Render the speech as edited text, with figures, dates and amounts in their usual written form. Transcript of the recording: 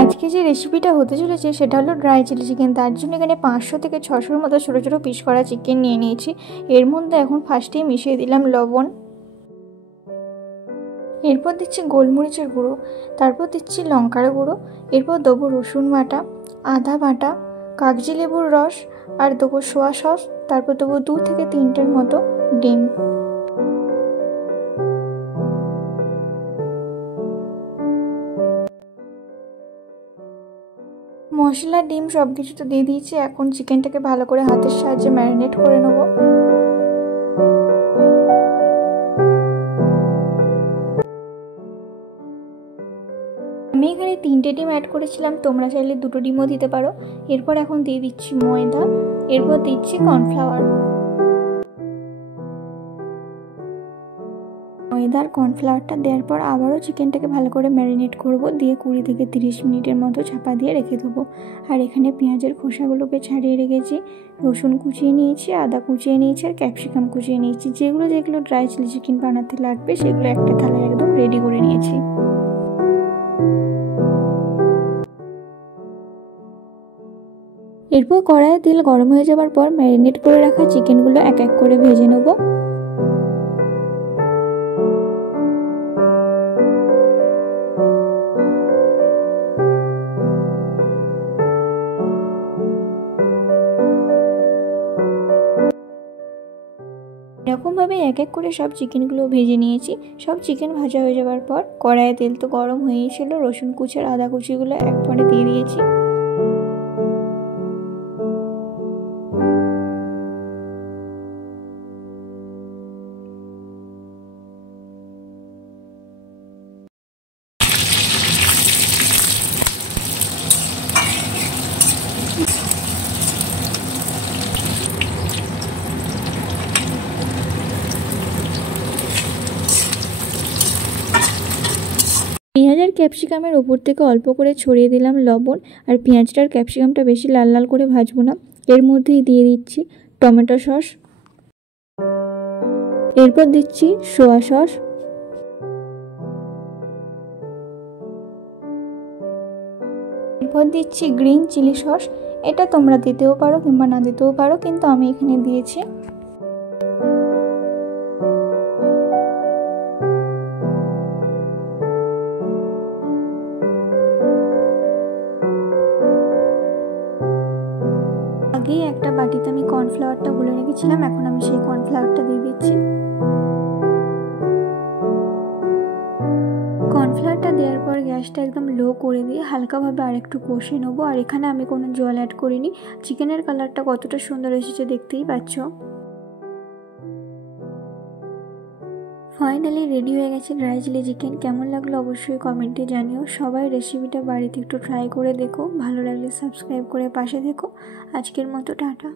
আজকে যে রেসিপিটা হতে চলেছে সেটা হলো ড্রাই চিলি চিকেন। তার জন্য এখানে 500 থেকে 600-র মতো ছোটো ছোটো পিস করা চিকেন নিয়ে নিয়েছি। এর মধ্যে এখন ফার্স্টেই মিশিয়ে দিলাম লবণ, এরপর দিচ্ছি গোলমরিচের গুঁড়ো, তারপর দিচ্ছি লঙ্কার গুঁড়ো, এরপর দেবো রসুন বাটা, আদা বাটা, কাগজি লেবুর রস, আর দেবো সোয়া সস, তারপর দেবো 2 থেকে 3টের মতো ডিম। মশলা, ডিম সব কিছু তো দিয়ে দিয়েছি। এখন চিকেনটাকে ভালো করে হাতের সাহায্যে ম্যারিনেট করে নেব। আমি এখানে 3টে ডিম অ্যাড করেছিলাম, তোমরা চাইলে 2টো ডিমও দিতে পারো। এরপর এখন দিয়ে দিচ্ছি ময়দা, এরপর দিচ্ছি কর্নফ্লাওয়ার। ময়দা আর কর্নফ্লাওয়ারটা দেওয়ার পর আবারও চিকেনটাকে ভালো করে ম্যারিনেট করব, দিয়ে 20 থেকে 30 মিনিটের মতো চাপা দিয়ে রেখে দেবো। আর এখানে পেঁয়াজের খোসাগুলোকে ছাড়িয়ে রেখেছি, রসুন কুচিয়ে নিয়েছি, আদা কুচিয়ে নিয়েছি, আর ক্যাপসিকাম কুচিয়ে নিয়েছি। যেগুলো যেগুলো ড্রাই চিলি চিকেন বানাতে লাগবে সেগুলো একটা থালায় একদম রেডি করে নিয়েছি। এরপর কড়াইয়ে তেল গরম হয়ে যাওয়ার পর ম্যারিনেট করে রাখা চিকেনগুলো এক এক করে ভেজে নেব। এরকমভাবে এক এক করে সব চিকেনগুলো ভেজে নিয়েছি। সব চিকেন ভাজা হয়ে যাওয়ার পর কড়াইয়ে তেল তো গরম হয়েই ছিল, রসুন কুচি আর আদা কুচিগুলো একবারে দিয়ে দিয়েছি। পেঁয়াজ আর ক্যাপসিকামের ওপর থেকে অল্প করে ছড়িয়ে দিলাম লবণ। আর পেঁয়াজটা আর ক্যাপসিকামটা বেশি লাল লাল করে ভাজবো না। এর মধ্যেই দিয়ে দিচ্ছি টমেটো সস, এরপর দিচ্ছি সোয়া সস, এরপর দিচ্ছি গ্রিন চিলি সস। এটা তোমরা দিতেও পারো কিংবা না দিতেও পারো, কিন্তু আমি এখানে দিয়েছি। আগেই একটা বাটিতে আমি কর্নফ্লাওয়ারটা গুলে রেখেছিলাম, এখন আমি সেই কর্নফ্লাওয়ারটা দিয়ে দিচ্ছি। কর্নফ্লাওয়ারটা দেওয়ার পর গ্যাসটা একদম লো করে দিয়ে হালকাভাবে আরেকটু কষে নেবো। আর এখানে আমি কোনো জল অ্যাড করিনি। চিকেনের কালারটা কতটা সুন্দর এসেছে দেখতেই পাচ্ছ। ফাইনালি রেডি হয়ে গেছে ড্রাই চিলি চিকেন। কেমন লাগলো অবশ্যই কমেন্টে জানিও। সবাই রেসিপিটা বাড়িতে একটু ট্রাই করে দেখো, ভালো লাগলে সাবস্ক্রাইব করে পাশে দেখো। আজকের মতো টাটা।